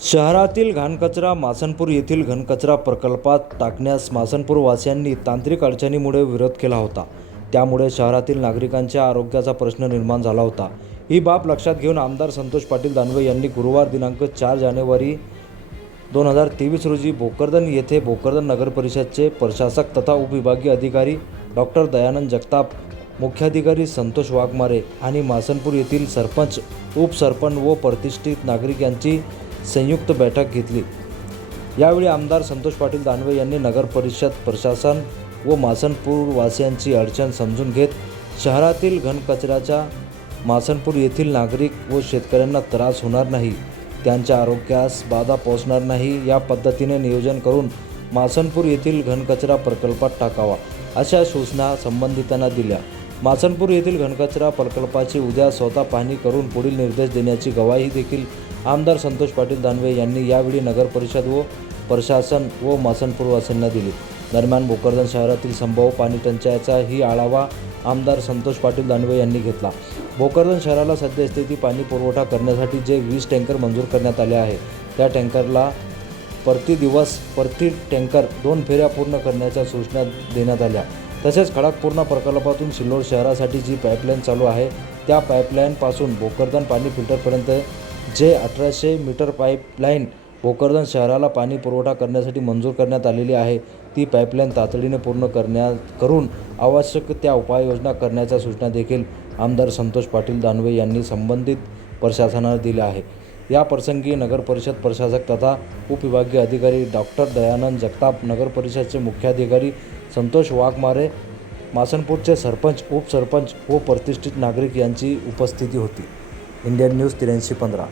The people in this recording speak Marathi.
शहरातील घाणकचरा मासनपूर येथील घनकचरा प्रकल्पात टाकण्यास मासनपूरवासियांनी तांत्रिक अडचणीमुळे विरोध केला होता. त्यामुळे शहरातील नागरिकांच्या आरोग्याचा प्रश्न निर्माण झाला होता. ही बाब लक्षात घेऊन आमदार संतोष पाटील दानवे यांनी गुरुवार दिनांक चार जानेवारी दोन हजार तेवीस रोजी भोकरदन येथे भोकरदन नगर परिषदचे प्रशासक तथा उपविभागीय अधिकारी डॉक्टर दयानंद जगताप मुख्याधिकारी संतोष वाघमारे आणि मासनपूर येथील सरपंच उपसरपंच व प्रतिष्ठित नागरिक यांची संयुक्त बैठक घेतली. यावेळी आमदार संतोष पाटील दानवे यांनी नगर परिषद प्रशासन व मासनपूरवासियांची अडचण समजून घेत शहरातील घनकचऱ्याचा मासनपूर येथील नागरिक व शेतकऱ्यांना त्रास होणार नाही त्यांच्या आरोग्यास बाधा पोहोचणार नाही या पद्धतीने नियोजन करून मासनपूर येथील घनकचरा प्रकल्पात टाकावा अशा सूचना संबंधितांना दिल्या. मासनपूर येथील घनकचरा प्रकल्पाची उद्या स्वतः पाहणी करून पुढील निर्देश देण्याची ग्वाही देखील आमदार संतोष पाटील दानवे यांनी यावेळी नगरपरिषद व प्रशासन व मासनपूरवासींना दिली. दरम्यान भोकरदन शहरातील संभाव्य पाणी टंचाईचाही आढावा आमदार संतोष पाटील दानवे यांनी घेतला. भोकरदन शहराला सद्यस्थिती पाणी पुरवठा करण्यासाठी जे वीस टँकर मंजूर करण्यात आले आहे त्या टँकरला प्रति दिवस प्रति टँकर दोन फेऱ्या पूर्ण करण्याच्या सूचना देण्यात आल्या. तसेच खडकपूर्णा प्रकल्पातून सिल्लोड शहरासाठी जी पाईपलाईन चालू आहे त्या पाईपलाईनपासून भोकरदन पाणी फिल्टरपर्यंत जे अठराशे मीटर पाईपलाईन भोकरदन शहराला पाणी पुरवठा करण्यासाठी मंजूर करण्यात आलेली आहे. ती पाईपलाईन तातडीने पूर्ण करण्या करून आवश्यक त्या उपाययोजना करण्याच्या सूचना देखील आमदार संतोष पाटील दानवे यांनी संबंधित प्रशासनाला दिल्या आहे या प्रसंगी नगर परिषद प्रशासक तथा उपविभागीय अधिकारी डॉक्टर दयानंद जगताप नगर परिषदचे मुख्याधिकारी संतोष वाघमारे मासनपूरचे सरपंच उपसरपंच व प्रतिष्ठित नागरिक यांची उपस्थिती होती. इंडियन न्यूज त्र्याऐंशी पंधरा.